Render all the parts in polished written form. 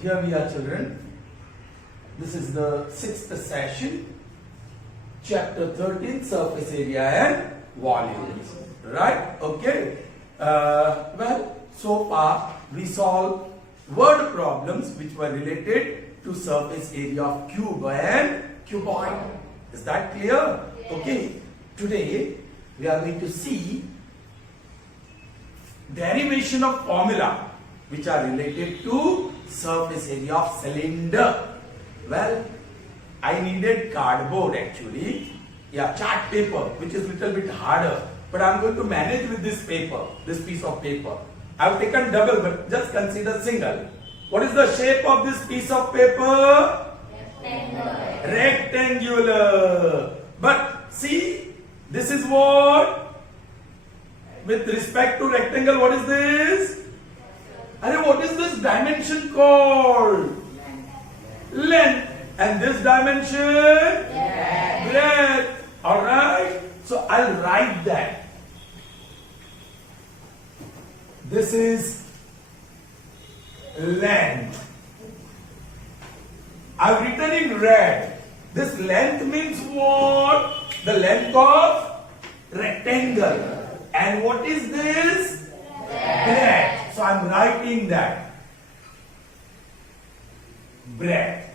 here we are, children. This is the 6th session, chapter 13, surface area and volumes. Right? Okay. Well, so far we solved word problems which were related to surface area of cube and cuboid. Is that clear? Yes. Okay. Today we are going to see derivation of formula which are related to surface area of cylinder. Well, I needed cardboard actually. Yeah, chart paper, which is little bit harder. But I'm going to manage with this paper, this piece of paper. I've taken double, but just consider single. What is the shape of this piece of paper? Rectangular. Rectangular. But see, this is what? With respect to rectangle, what is this? Arey, what is this dimension called? Length. And this dimension? Breadth. Alright? So I'll write that. This is length. I've written in red. This length means what? The length of rectangle. And what is this? Breadth. So I'm writing that. Breadth.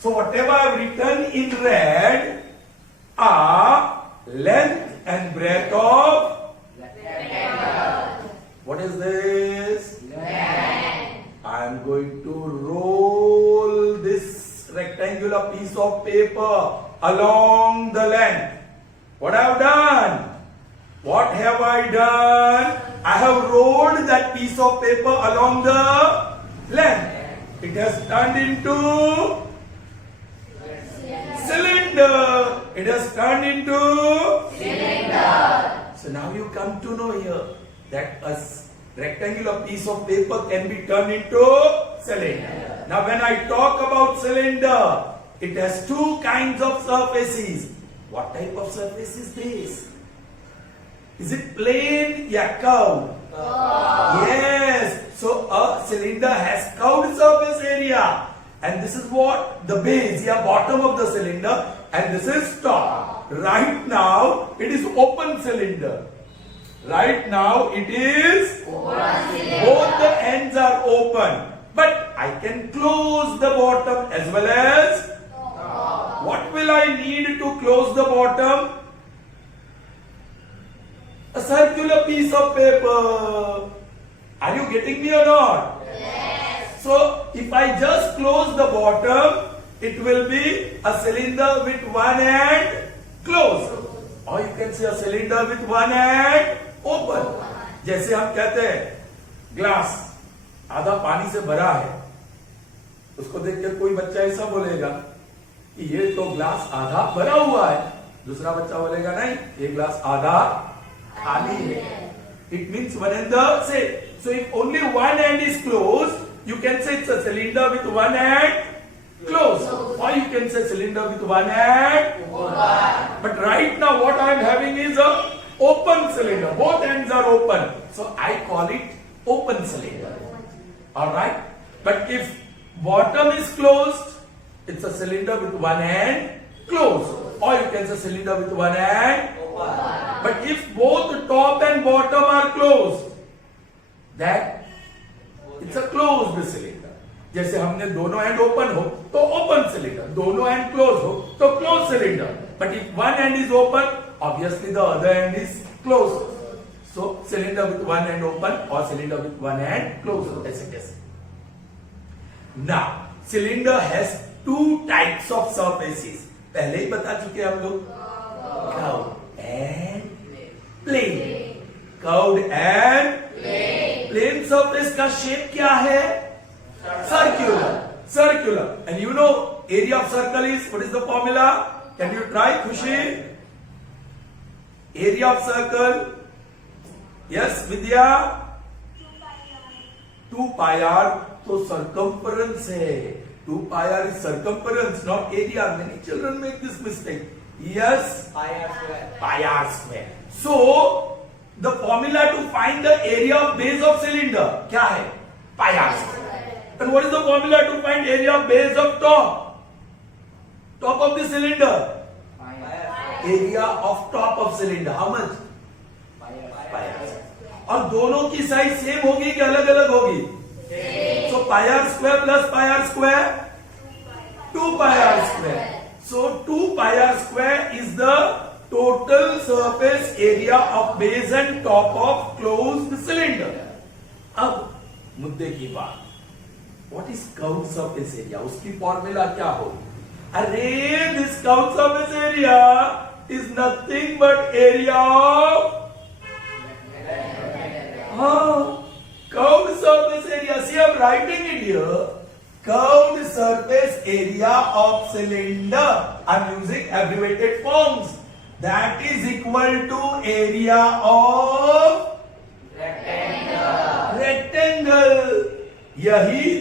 So whatever I've written in red are length and breadth of Rectangle. what is this? I am going to roll this rectangular piece of paper along the length. What I have done? What have I done? I have rolled that piece of paper along the length. It has turned into cylinder. It has turned into Cylinder. So now you come to know here that a rectangular piece of paper can be turned into cylinder. Now when I talk about cylinder, it has two kinds of surfaces. What type of surface is this? Is it plain or curved? Yes. So a cylinder has curved surface area. And this is what? The base, bottom of the cylinder. And this is top. Right now, it is open cylinder. Right now, it is both the ends are open. But I can close the bottom as well as what will I need to close the bottom? A circular piece of paper. Are you getting me or not? Yes. So, if I just close the bottom, it will be a cylinder with one end closed. Or you can say a cylinder with one end open. जैसे हम कहते हैं glass आधा पानी से भरा है, उसको देखकर कोई बच्चा ऐसा बोलेगा कि ये तो ग्लास आधा भरा हुआ है. दूसरा बच्चा बोलेगा नहीं, ये ग्लास आधा खाली है. It means one and the same. So if only one end is closed, you can say it's a cylinder with one end closed. Or you can say cylinder with one end open. But right now what I am having is a open cylinder. Both ends are open. So I call it open cylinder. Alright? But if bottom is closed, it's a cylinder with one end closed. Or you can say cylinder with one end open. But if both the top and bottom are closed, then it's a closed cylinder. जैसे हमने दोनों end open हो तो open cylinder, दोनों end closed हो तो closed cylinder. But if one end is open, obviously the other end is closed. So cylinder with one end open or cylinder with one end closed. ऐसे कैसे? Now cylinder has two types of surfaces. पहले ही बता चुके हम लोग. Curved and plane. Curved and plane surface का shape क्या है? Circular. Circular. And you know area of circle is, what is the formula? Can you try, Khushi? Area of circle. Yes, Vidya? 2 pi r तो circumference है. 2 pi r is circumference, not area. Many children make this mistake. Yes? Pi r square. Pi r square. So, the formula to find the area of base of cylinder क्या है? Pi r square. And what is the formula to find area of base of top? Top of the cylinder. Area of top of cylinder. How much? Pi r. और दोनों की size same होगी कि अलग अलग होगी? So pi r square plus pi r square 2 pi r square. So 2 pi r square is the total surface area of base and top of closed cylinder. अब मुद्दे की बात, what is curved surface area? उसकी formula क्या होगी? अरे this curved surface area is nothing but area of curved surface area. See, I'm writing it here. Curved surface area of cylinder. I'm using abbreviated forms. That is equal to area of rectangle. यही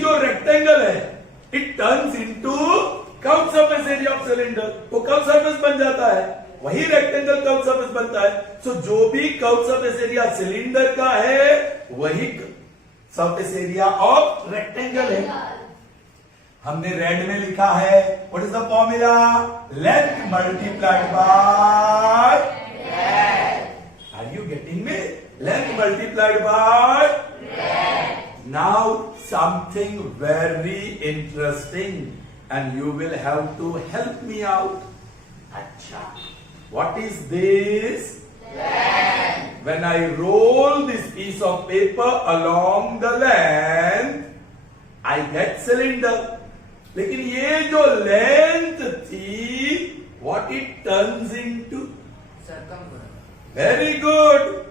जो rectangle है, it turns into curved surface area of cylinder. वो curved surface बन जाता है, वही rectangle curved surface बनता है. So जो भी curved surface area cylinder का है, वही surface area of rectangle है. हमने रेड में लिखा है, what is the formula? Length multiplied by breadth. Are you getting me? Length multiplied by breadth. Now something very interesting, and you will have to help me out. Acha, what is this? Length. When I roll this piece of paper along the length, I get cylinder. लेकिन ये जो length थी, what it turns into? Very good,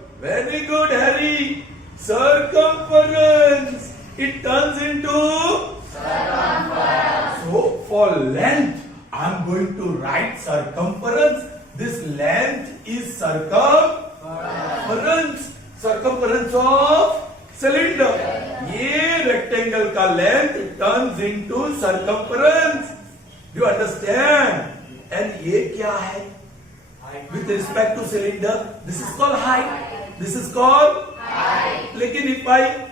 Harry. Circumference. It turns into circumference. So for length, I'm going to write circumference. This length is circumference. Circumference of cylinder. ये rectangle का length turns into circumference. Do you understand? And ये क्या है? With respect to cylinder, this is called height. This is called height. लेकिन if I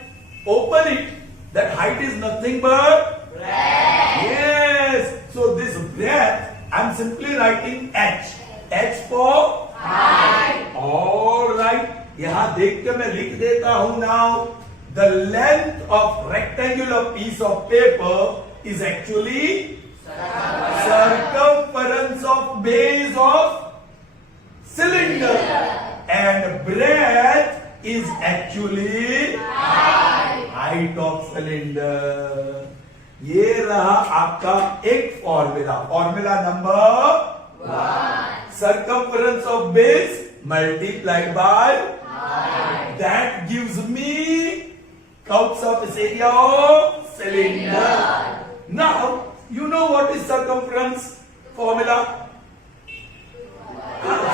open it, that height is nothing but breadth. Yes. So this breadth, I'm simply writing h. H for height. All right. यहां देख के मैं लिख देता हूं now. The length of rectangular piece of paper is actually circumference of base of cylinder, and breadth is actually height of cylinder. ये रहा आपका एक formula. Formula number 1. Circumference of base multiplied by height. That gives me curved surface area of cylinder. Now you know what is circumference formula.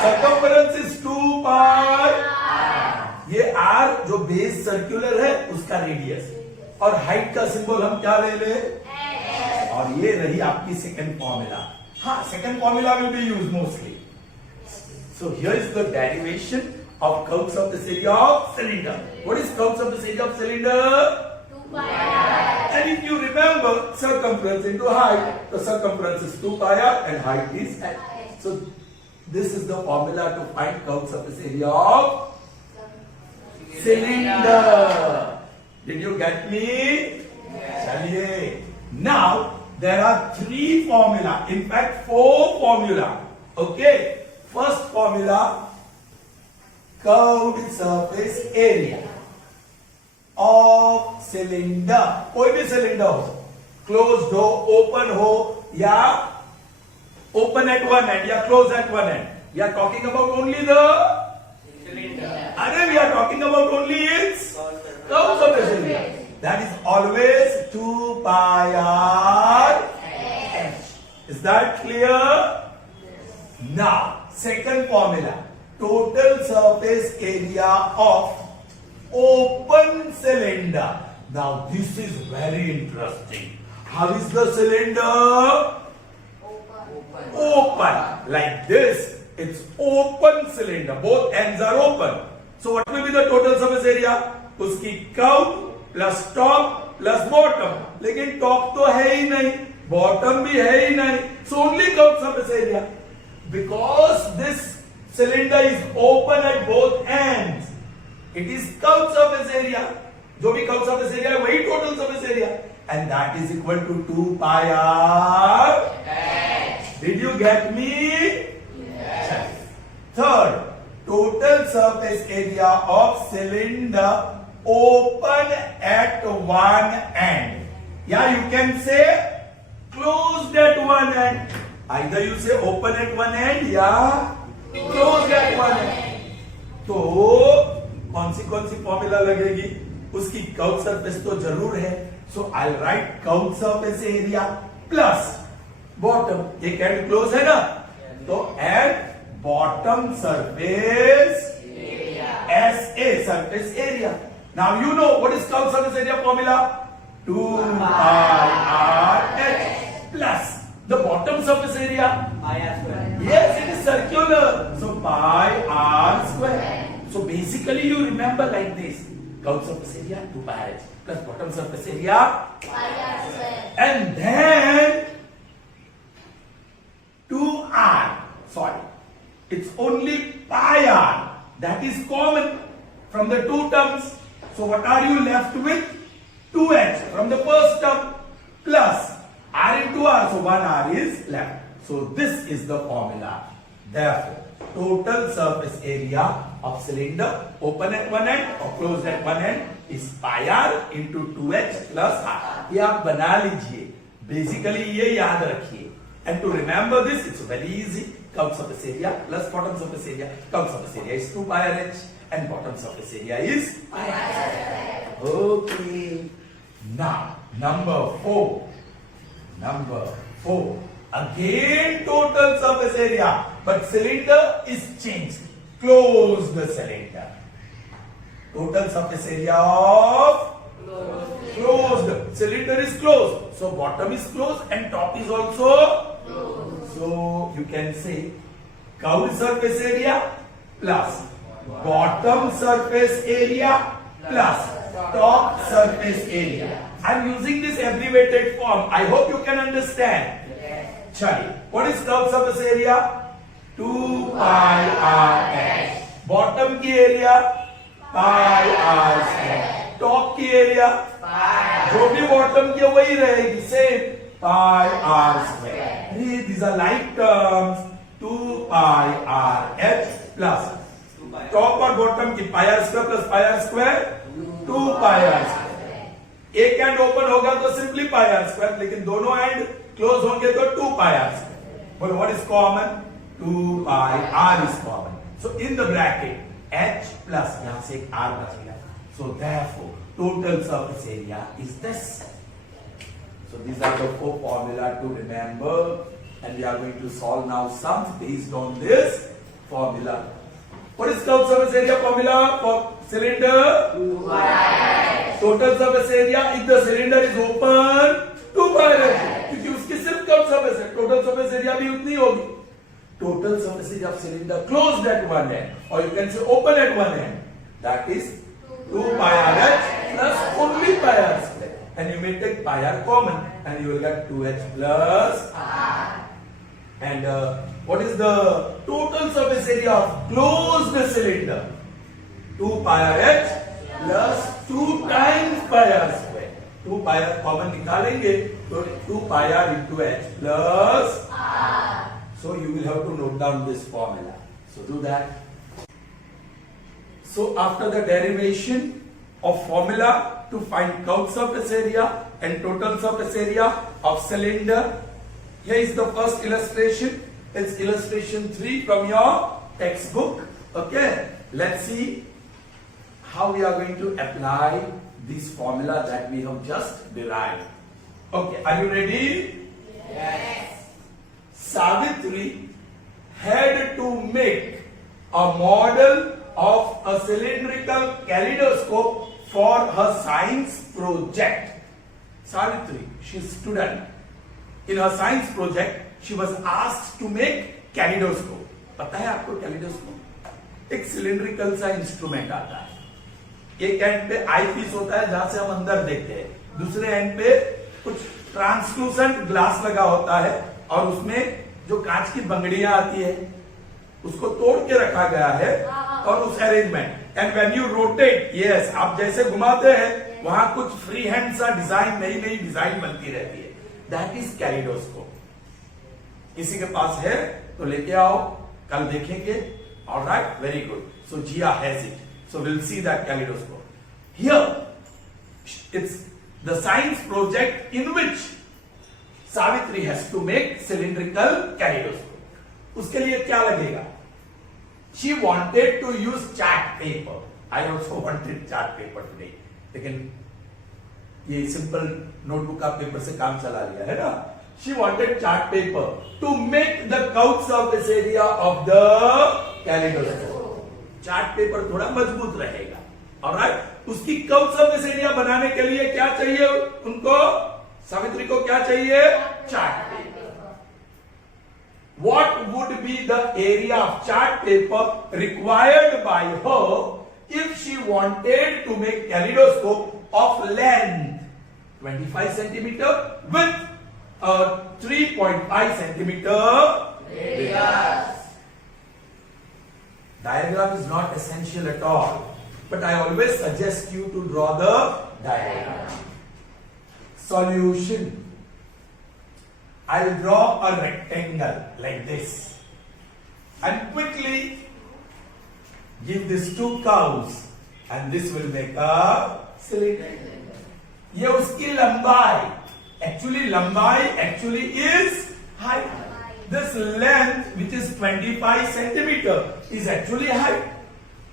Circumference is 2 pi. ये r जो base circular है उसका radius, और height का symbol हम क्या ले ले? और ये रही आपकी सेकंड फॉर्मूला. हाँ, second formula will be used mostly. So here is the derivation of curved surface area of cylinder. What is curved surface area of cylinder? 2 pi r. And if you remember, circumference into height, the circumference is 2 pi r and height is h. So this is the formula to find curved surface area of cylinder. Did you get me? Yes. Now there are 3 formula. In fact, 4 formula. Okay. First formula, curved surface area of cylinder. कोई भी cylinder हो, closed हो, open हो, या open at one end या closed at one end. We are talking about only the cylinder. And we are talking about only its curved surface area. That is always 2 pi r h. Is that clear? Now, second formula, total surface area of open cylinder. Now this is very interesting. How is the cylinder? Open. Like this. It's open cylinder. Both ends are open. So what will be the total surface area? उसकी curve plus top plus bottom, लेकिन top तो है ही नहीं, bottom भी है ही नहीं, so only curved surface area because this cylinder is open at both ends, it is curved surface area, जो भी कर्व्ड सरफेस एरिया है वही total surface area, and that is equal to 2 pi r h. Did you get me? Yes. Third, total surface area of cylinder open at one end. Yeah, you can say closed at one end. Either you say open at one end या closed at one end. तो कौन सी formula लगेगी? उसकी curve surface तो जरूर है. So I'll write curve surface area plus bottom. एक एंड क्लोज है ना, तो and bottom surface SA, surface area. Now you know what is curved surface area formula? 2 pi r h plus the bottom surface area. Pi r square. Yes, it is circular. So pi r square. So basically you remember like this. Curved surface area 2 pi r h plus bottom surface area. Pi r square. And then 2r. Sorry. It's only pi r. That is common from the two terms. So what are you left with? 2h from the first term plus r into r. So 1r is left. So this is the formula. Therefore, total surface area of cylinder open at one end or closed at one end is pi r into 2h plus r. ये आप बना लीजिए. Basically ये याद रखिए. And to remember this, it's very easy. Curved surface area plus bottom surface area. Curved surface area is 2 pi r h and bottom surface area is pi r. Okay. Now, number 4. Number 4. Again total surface area, but cylinder is changed. Close the cylinder. Total surface area of closed. Cylinder is closed. So bottom is closed and top is also closed. So you can say curved surface area plus bottom surface area plus top surface area. I am using this abbreviated form. I hope you can understand. Chaliye, what is curved surface area? 2 pi r h. Bottom की area pi r square. Top की area जो भी bottom की वही रहेगी, same pi r square. These are like terms. 2 pi r h plus top और bottom की pi r square plus pi r square 2 pi r square. एक and open होगा तो सिंपली pi r square, लेकिन दोनों एंड क्लोज होंगे तो 2 pi r square. But what is common? 2 pi r is common. So in the bracket h plus यहां से एक r बचेगा. So therefore total surface area is this. So these are the 4 formula to remember, and we are going to solve now sums based on this formula. What is curved surface area formula for cylinder? 2 pi r h. Total surface area if the cylinder is open 2 pi r h, क्योंकि उसकी सिर्फ curved surface है, total surface area भी उतनी होगी. Total surface area of cylinder closed at one end, or you can say open at one end, that is 2 pi r h plus only pi r square, and you may take pi r common and you will get 2h plus r. And what is the total surface area of closed cylinder? 2 pi r h plus 2 times pi r square. 2 pi r common निकालेंगे तो 2 pi r into h plus r. So you will have to note down this formula. So do that. So after the derivation of formula to find curved surface area and total surface area of cylinder, here is the first illustration. It's illustration 3 from your textbook. Okay, let's see how we are going to apply this formula that we have just derived. Okay, are you ready? Yes. Savitri had to make a model of a cylindrical kaleidoscope for her science project. Savitri, she is a student. In her science project, she was asked to make kaleidoscope. पता है आपको kaleidoscope? एक cylindrical सा instrument आता है. एक and पे आई piece होता है जहां से हम अंदर देखते हैं, दूसरे एंड पे कुछ ट्रांसलूसेंट ग्लास लगा होता है और उसमें जो कांच की बंगड़ियां आती है उसको तोड़ के रखा गया है और उस arrangement and when you rotate, yes, आप जैसे घुमाते हैं वहां कुछ फ्री हैंड सा डिजाइन, नई नई डिजाइन बनती रहती है, दैट इज कैलिडोस्कोप। किसी के पास है तो लेके आओ, कल देखेंगे। All right, very good. So Jiya has it, so we'll see that kaleidoscope. Here, it's the science project in which Savitri has to make cylindrical kaleidoscope. उसके लिए क्या लगेगा? She wanted to use chart paper. I also wanted chart paper today. लेकिन ये simple notebook का paper से काम चला लिया है ना? She wanted chart paper to make the curves of this area of the kaleidoscope. Chart paper थोड़ा मजबूत रहेगा, ऑलराइट। उसकी कर्व सरफेस एरिया बनाने के लिए क्या चाहिए उनको? सावित्री को क्या चाहिए? Chart paper. What would be the area of chart paper required by her if she wanted to make kaleidoscope of length 25 centimetre with 3.5 centimetre radius? Diagram is not essential at all, but I always suggest you to draw the diagram. Solution. I'll draw a rectangle like this and quickly give these two curves and this will make a cylinder. ये उसकी लंबाई, actually is height. This length which is 25 centimeter is actually height.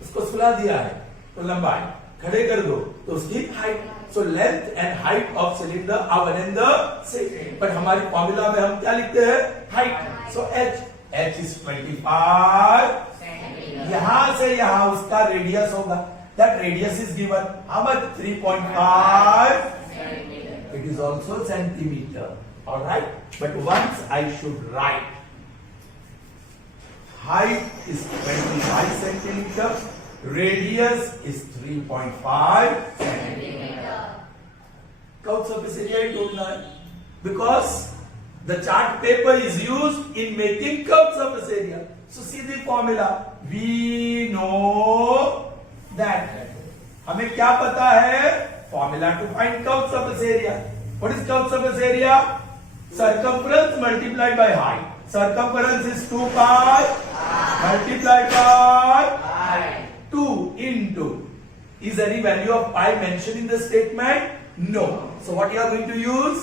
उसको सुला दिया है तो लंबाई, खड़े कर दो तो उसकी height. So length and height of cylinder are one and the same, but हमारी फॉर्मूला में हम क्या लिखते हैं? Height. So h is 25 centimeter. यहां से यहां उसका रेडियस होगा, that radius is given how much? 3.5 centimeter. It is also centimeter, alright, but once I should write height is 25 centimeter, radius is 3.5 centimeter. Curved surface area ही ढूंढना है, because the chart paper is used in making curved surface area. So see the formula. We know that. हमें क्या पता है? Formula to find curved surface area. What is curved surface area? Circumference multiplied by height. Circumference is 2 pi multiplied by 2 into. Is any value of pi mentioned in the statement? No. So what you are going to use?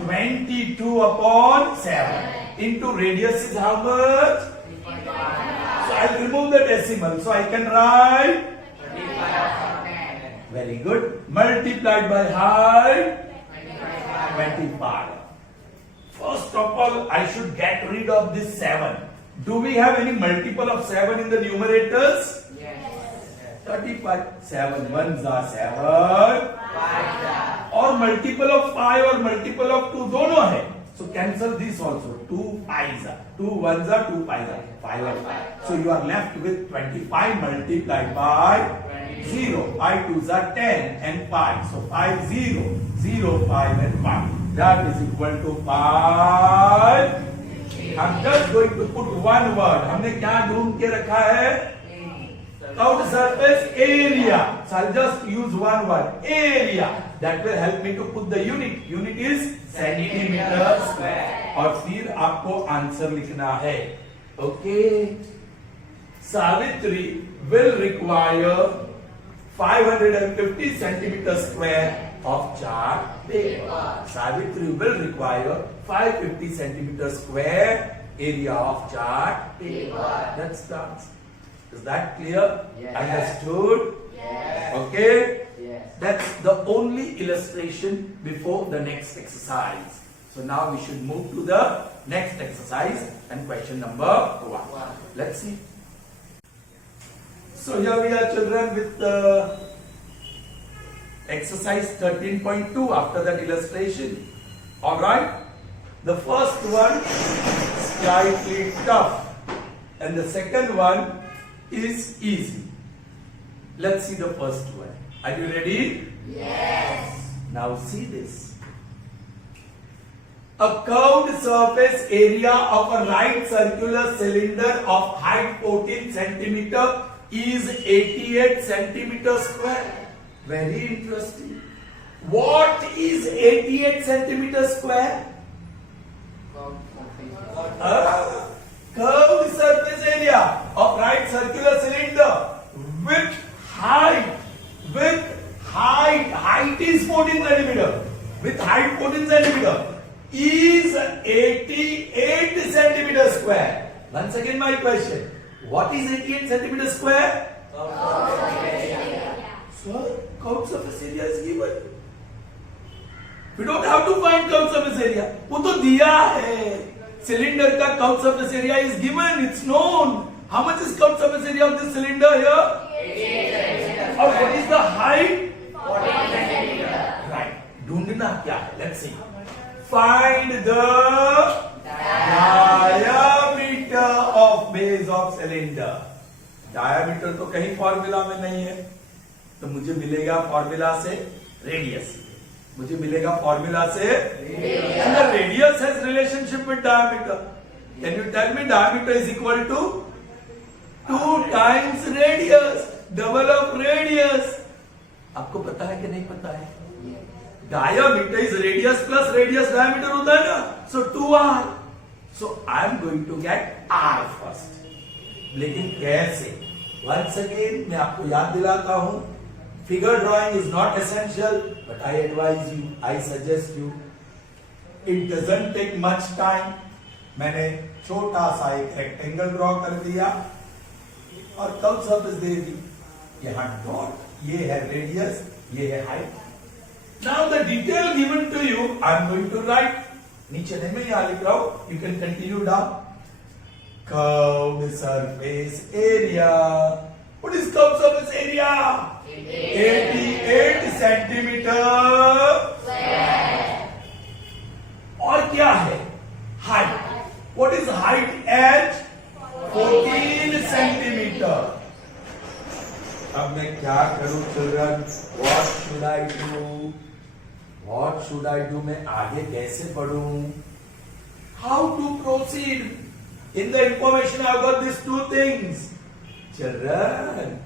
22 upon 7 into radius is how much? So I'll remove the decimal. So I can write 35. Very good. Multiplied by height 25. First of all, I should get rid of this 7. Do we have any multiple of 7 in the numerators? Yes. 35. 7 ones are 7. 5 और multiple of 5 और multiple of 2 दोनों है. So cancel this also. 2 5s are. 2 1s are 2 5s are. 5 and 5. So you are left with 25 multiplied by 0. 5 2s are 10 and 5. So 5 0. 0 5 and 5. That is equal to 5. I'm just going to put one word. हमने क्या ढूंढ के रखा है? Curved surface area. So I'll just use one word. Area. That will help me to put the unit. Unit is centimeter square. और फिर आपको answer लिखना है. Okay. Savitri will require 550 centimeter square of chart paper. Savitri will require 550 centimeter square area of chart paper. That's the answer. Is that clear? Yes. Understood? Yes. Okay? Yes. That's the only illustration before the next exercise. So now we should move to the next exercise and question number 1. Let's see. So here we are, children, with exercise 13.2 after that illustration. Alright? The first one slightly tough and the second one is easy. Let's see the first one. Are you ready? Yes. Now see this. A curved surface area of a right circular cylinder of height 14 centimeter is 88 centimeter square. Very interesting. What is 88 centimeter square? Curved surface area of right circular cylinder with height is 14 centimeter, with height 14 centimeter is 88 centimeter square. Once again my question, what is 88 centimeter square? Sir, curved surface area is given. We don't have to find curved surface area. वो तो दिया है. Cylinder का curved surface area is given. It's known. How much is curved surface area of this cylinder here? 88 centimeters. और what is the height? 14 centimeters. Right. ढूंढना क्या है? Let's see. Find the diameter of base of cylinder. Diameter तो कहीं formula में नहीं है, तो मुझे मिलेगा फॉर्मूला से रेडियस. मुझे मिलेगा फॉर्मूला से and the radius has relationship with diameter. Can you tell me diameter is equal to 2 times radius, double of radius. आपको पता है कि नहीं पता है? Diameter is radius plus radius diameter होता है ना, so 2r. So I am going to get r first. लेकिन कैसे? Once again मैं आपको याद दिलाता हूं, figure drawing is not essential, but I advise you, I suggest you. It doesn't take much time. मैंने छोटा सा एक रेक्टेंगल ड्रॉ कर दिया और कर्व सरफेस दे दी. यहाँ डॉट, ये है रेडियस, ये है height. Now the detail given to you, I am going to write. नीचे नहीं, मैं यहाँ लिख रहा हूं. You can continue down. Curved surface area. What is curved surface area? 88 centimeter. और क्या है? Height. What is height at 14 centimeter. अब मैं क्या करूं children? What should I do? What should I do? मैं आगे कैसे बढ़ूं? How to proceed? In the information I've got these two things. Children,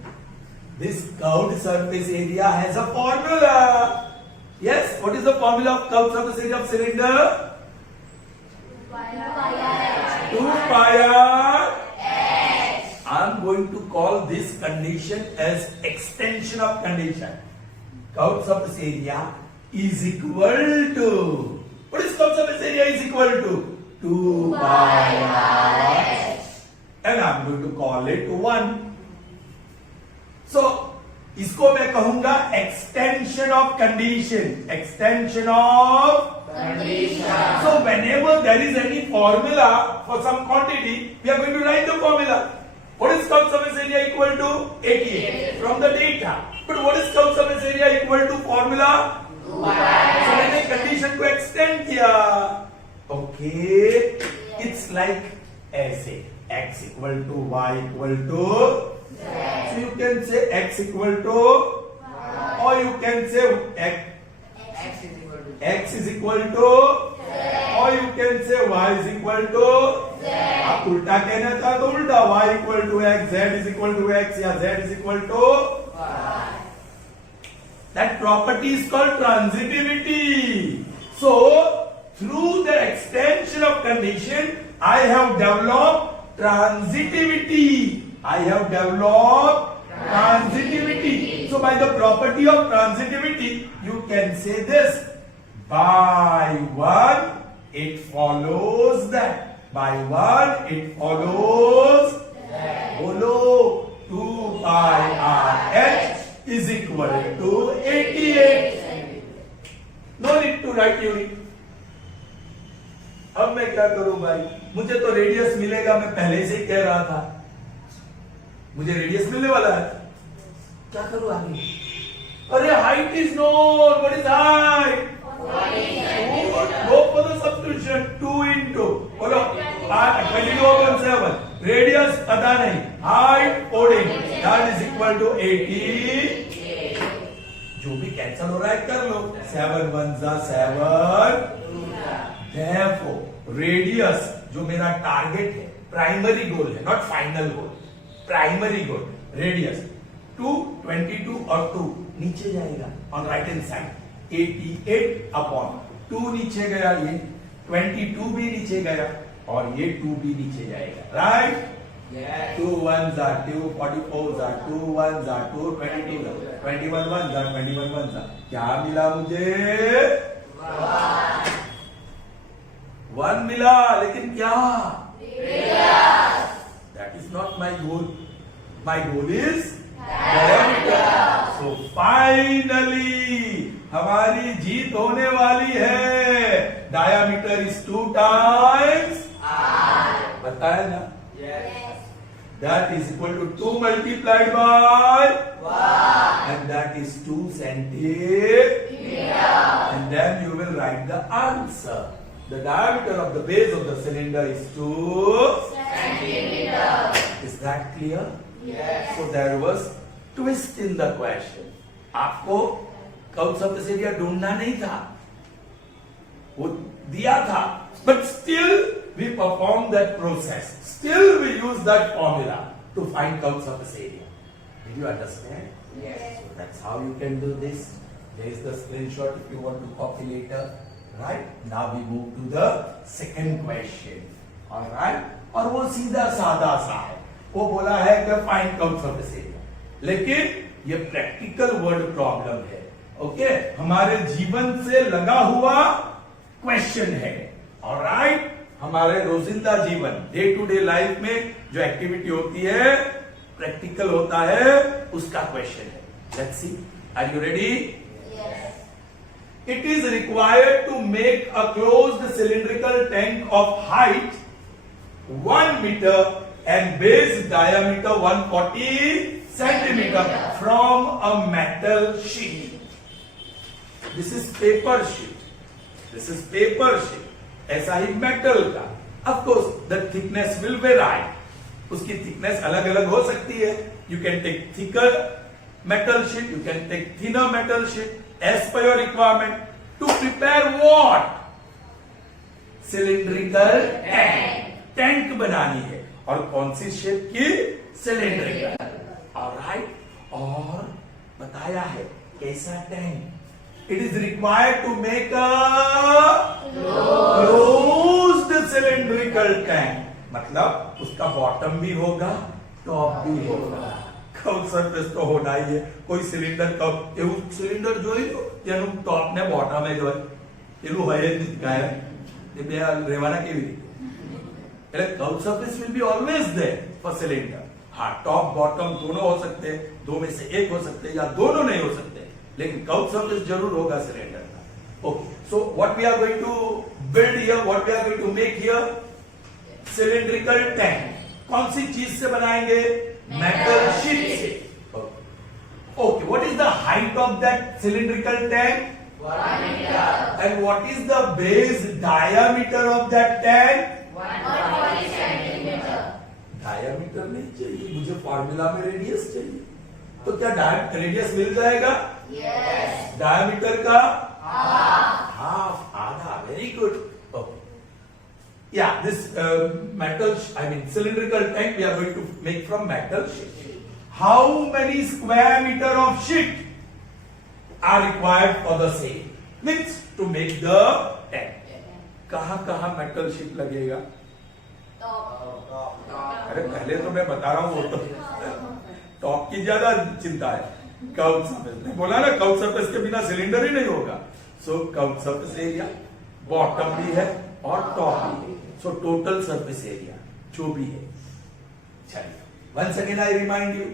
this curved surface area has a formula. Yes, what is the formula of curved surface area of cylinder? 2 pi r. I'm going to call this condition as extension of condition. Curved surface area is equal to, what is curved surface area is equal to? 2 pi r. And I'm going to call it 1. So, इसको मैं कहूंगा extension of condition. Extension of Condition. So whenever there is any formula for some quantity, we are going to write the formula. What is curved surface area equal to? 88 from the data. But what is curved surface area equal to formula? 2 pi. So मैंने condition को extend किया. Okay, it's like ऐसे x equal to y equal to. So you can say x equal to, or you can say x is equal to, or you can say y is equal to. आप उल्टा कहना चाहते तो उल्टा, y equal to x, z is equal to x, या z is equal to. That property is called transitivity. So through the extension of condition, I have developed transitivity. I have developed transitivity. So by the property of transitivity, you can say this. By 1, it follows that. By 1, it follows that. Bolo 2 pi r h is equal to 88. No need to write unit. अब मैं क्या करूं भाई? मुझे तो radius मिलेगा, मैं पहले से ही कह रहा था. मुझे रेडियस मिलने वाला है. क्या करूं आगे? अरे height is known. What is height? Go for the substitution. 2 into, बोलो 22/7. रेडियस पता नहीं, हाइट ओडिंग दैट इज इक्वल टू 80। जो भी कैंसिल हो रहा है कर लो, 7 1 जा 7। Therefore रेडियस जो मेरा टारगेट है, प्राइमरी गोल है, not final goal, primary goal radius 222 और 2 नीचे जाएगा on right hand side, 88 upon 2 नीचे गया, ये 22 भी नीचे गया और ये 2 भी नीचे जाएगा, right. 2 1 are 2, 44 are 2 1 are 2, 22 21 1 are 21 1 are, क्या मिला मुझे? 1 मिला, लेकिन क्या? That is not my goal. My goal is diameter. So finally हमारी जीत होने वाली है। Diameter is 2 times R. बताया ना? Yes. That is equal to 2 multiplied by 1, and that is 2 centimeter. And then you will write the answer. The diameter of the base of the cylinder is 2 centimeter. Is that clear? Yes. So there was twist in the question. आपको curve surface area ढूंढना नहीं था, वो दिया था, but still we perform that process. Still we use that formula to find curve surface area. Did you understand? Yes. So that's how you can do this. There is the screenshot if you want to copy later. Right? Now we move to the second question. All right? और वो सीधा साधा सा है, वो बोला है कि find curve surface area, लेकिन ये प्रैक्टिकल वर्ड प्रॉब्लम है। ओके, हमारे जीवन से लगा हुआ क्वेश्चन है। ऑलराइट, हमारे रोजिंदा जीवन, डे टू डे लाइफ में जो एक्टिविटी होती है, प्रैक्टिकल होता है, उसका क्वेश्चन है। Let's see, are you ready? Yes. It is required to make a closed cylindrical tank of height 1 meter and base diameter 140 centimeter from a metal sheet. This is paper sheet. This is paper sheet. ऐसा ही metal का, of course the thickness will vary. उसकी thickness अलग अलग हो सकती है. You can take thicker metal sheet, you can take thinner metal sheet as per your requirement to prepare what? Cylindrical tank. Tank बनानी है, और कौन सी शेप की? सिलेंड्रिकल। ऑलराइट, और बताया है कैसा tank. It is required to make a closed cylindrical tank. मतलब उसका बॉटम भी होगा, टॉप भी होगा। कर्व सरफेस तो होना ही है। कोई સિલિન્ડર કપ એવું સિલિન્ડર જોઈ લો જેનું ટોપ ને બોટમ જ હોય, એવું હોય જ નહીં કાયમ। એ બે રહેવાના કેવી રીતે? એટલે curve surface will be always there for cylinder. हाँ, टॉप बॉटम दोनों हो सकते हैं, दो में से एक हो सकते हैं, या दोनों नहीं हो सकते, लेकिन कर्व सरफेस जरूर होगा सिलेंडर का। Okay, so what we are going to build here, what we are going to make here? Cylindrical tank. कौन सी चीज से बनाएंगे? मेटल शीट से। Okay, what is the height of that cylindrical tank? 1 meter. And what is the base diameter of that tank? 140 centimeter. Diameter नहीं चाहिए मुझे, formula में रेडियस चाहिए। तो क्या रेडियस मिल जाएगा? Yes. डायमीटर का Half. आधा। Very good. Yeah, this metal, I mean cylindrical tank we are going to make from metal sheet. How many square meter of sheet are required for the same? Means to make the tank. कहाँ metal sheet लगेगा? अरे पहले तो मैं बता रहा हूँ, वो तो टॉप की ज्यादा चिंता है। कर्व सरफेस ने बोला ना, कर्व सरफेस के बिना सिलेंडर ही नहीं होगा। सो कर्व सरफेस एरिया, बॉटम भी है और टॉप भी है, सो टोटल सरफेस एरिया जो भी है। चलिए, once again I remind you,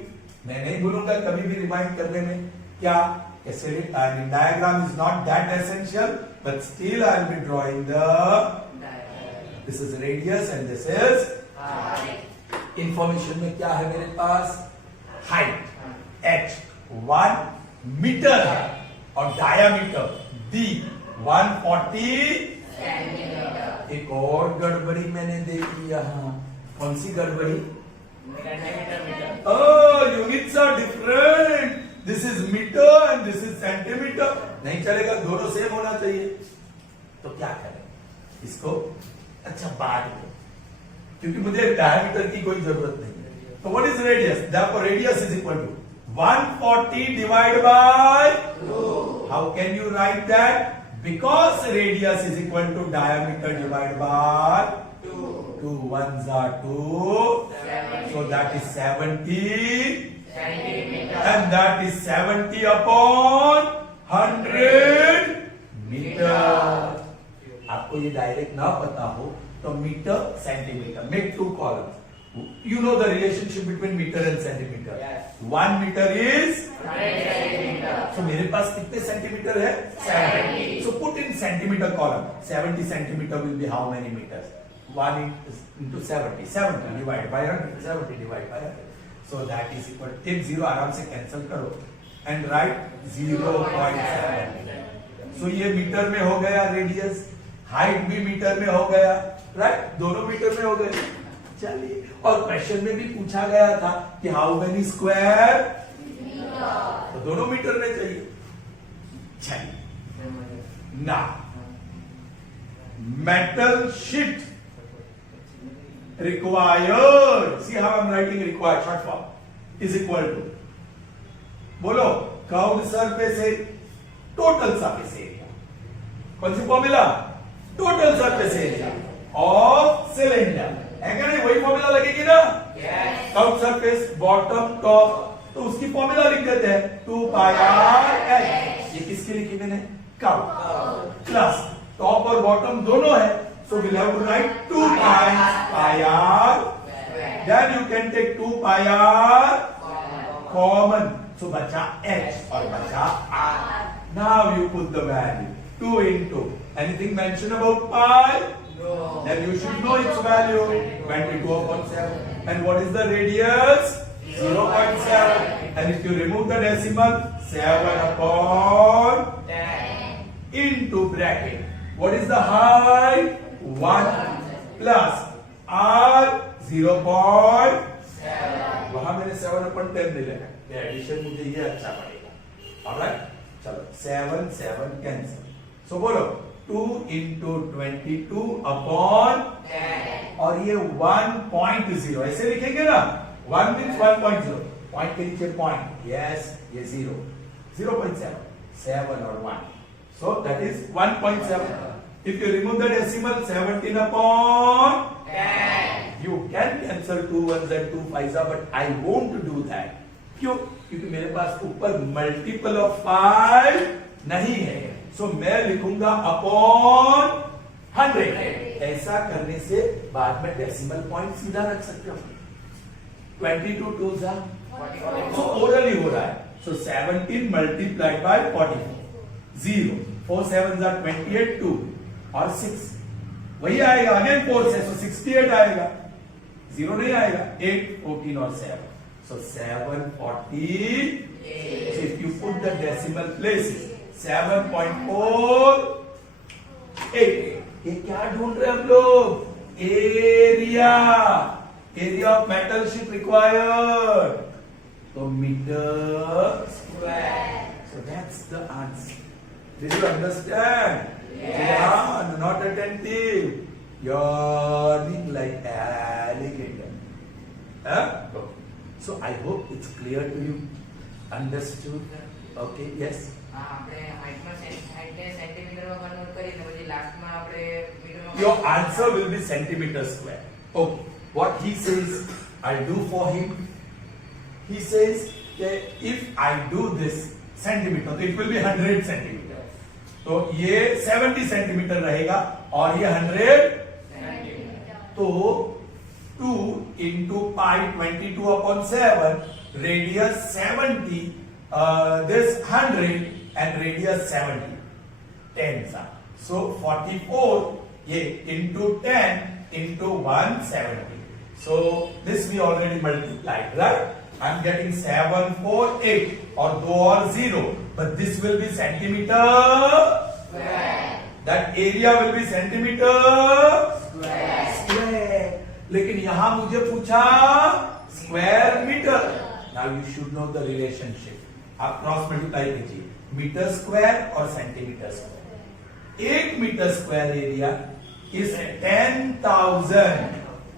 मैं नहीं भूलूंगा कभी भी रिमाइंड करने में, क्या diagram is not that essential, but still I will be drawing the, this is radius and this is information में क्या है मेरे पास? हाइट h 1 मीटर है और डायमीटर d 140 Centimeter. एक और गड़बड़ी मैंने देखी यहाँ, कौन सी गड़बड़ी? Centimetre Oh, units are different. This is meter and this is centimeter. नहीं चलेगा, दोनों सेम होना चाहिए. तो क्या करें इसको? अच्छा बाद में, क्योंकि मुझे डायमीटर की कोई जरूरत नहीं है. तो what is radius? Therefore radius is equal to 140 divided by 2. How can you write that? Because radius is equal to diameter divided by 2. 2 ones are 2. So that is 70. Centimetre And that is 70 upon 100 meter. आपको ये direct ना पता हो तो meter centimeter, make two columns. You know the relationship between meter and centimeter. Yes. 1 meter is, 100 centimetre so मेरे पास कितने centimetre है? 70. So put in centimeter column. 70 centimeter will be how many meters? 1 into 70. 70 divided by 100. 70 divided by 100. So that is equal. Take 0 आराम से cancel करो and write 0.7. So ये metre में हो गया रेडियस, हाइट भी मीटर में हो गया, राइट? दोनों मीटर में हो गए. चलिए, और क्वेश्चन में भी पूछा गया था कि हाउ मेनी स्क्वायर, तो दोनों मीटर में चाहिए. चलिए ना, metal sheet required, see how I'm writing required short form, is equal to, बोलो, curved surface area, total surface area. कौन सी formula? Total surface area of cylinder. है क्या नहीं? वही फॉर्मूला लगेगी ना. Yes curve surface bottom top, तो उसकी फॉर्मूला लिख देते हैं 2 पाई आर एच. ये किसकी लिखी मैंने? कर्व प्लस टॉप और बॉटम दोनों है, so will have to write 2 times pi r. Then you can take 2 pi r common, so बचा एच और बचा r. Now you put the value 2 into anything mentioned about pi, then you should know its value 22 upon 7. And what is the radius? 0.7. And if you remove the decimal, 7 upon 10 into bracket. What is the height? 1 plus r 0.7. वहां मैंने 7 upon 10 ले लेना. ये addition मुझे ये अच्छा पड़ेगा. Alright? चलो 7 7 cancel. So बोलो 2 into 22 upon 10 और ये 1.0 ऐसे लिखेंगे ना. 1 means 1.0. पॉइंट के नीचे पॉइंट. यस, ये 0. 0.7. 7 और 1. So that is 1.7. If you remove the decimal, 17 upon 10 you can cancel 2 ones and 2 5s, but I won't do that. क्यों? क्योंकि मेरे पास ऊपर मल्टीपल ऑफ 5 नहीं है. सो मैं लिखूंगा अपॉन 100. ऐसा करने से बाद में डेसिमल पॉइंट सीधा रख सकते हो. 22 2s are, सो ओरली हो रहा है. सो 17 मल्टीप्लाइड बाय 44. 0 4 7s are 28. 2 और 6 वही आएगा. अगेन 4 से, सो 68 आएगा. 0 नहीं आएगा. 8 14 और 7. So 740. So if you put the decimal places, 7.48. ये क्या ढूंढ रहे हम लोग? Area. Area of metal sheet required. तो metre square. So that's the answer. Did you understand? Yes. Yeah, not attentive. Yawning like alligator. Huh? Okay. So I hope it's clear to you. Understood? Okay, yes. હા આપણે હાઈટમાં હાઈટને સેન્ટીમીટરમાં convert કરીને પછી લાસ્ટમાં આપણે મીટરમાં Your answer will be centimeter square. Okay. What he says, I'll do for him. He says that if I do this centimeter, so it will be 100 centimeter. तो ये 70 centimetre रहेगा और ये 100. સેન્ટીમીટર. तो 2 into pi 22 upon 7, radius 70, this 100 and radius 70. 10s are. So 44 ये into 10 into 170. So this we already multiplied, right? I'm getting 748 और 2 और 0, but this will be centimeter. Square. That area will be centimeter square. square. लेकिन यहां मुझे पूछा square meter. Now you should know the relationship. आप cross multiply कीजिए, meter square और centimeter square. 1 meter square area is 10,000।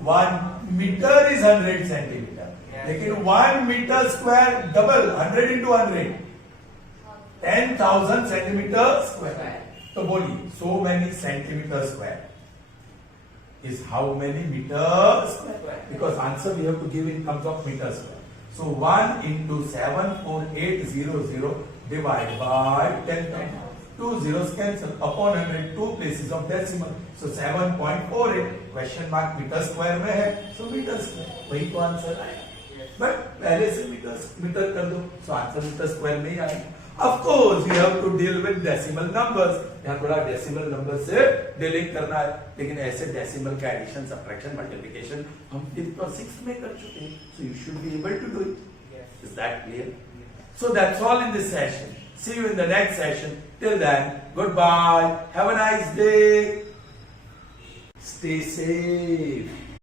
1 meter is 100 centimeter, लेकिन 1 meter square double 100 into 100 10,000 centimeter square. तो बोलिए so many centimeter square is how many meter square? Because answer we have to give in terms of meter square. So 1 into 74800 divided by 10,000. 2 zeros cancel upon 100, 2 places of decimal. So 7.48 question mark meter square में है, so meter square वही तो answer आएगा। But पहले से metre कर दो, so answer metre square में ही आएगा। Of course we have to deal with decimal numbers. यहाँ थोड़ा decimal number से dealing करना है, लेकिन ऐसे decimal का addition, subtraction, multiplication हम 5th और 6th में कर चुके हैं, so you should be able to do it. Is that clear? So that's all in this session. See you in the next session. Till then, goodbye. Have a nice day. Stay safe.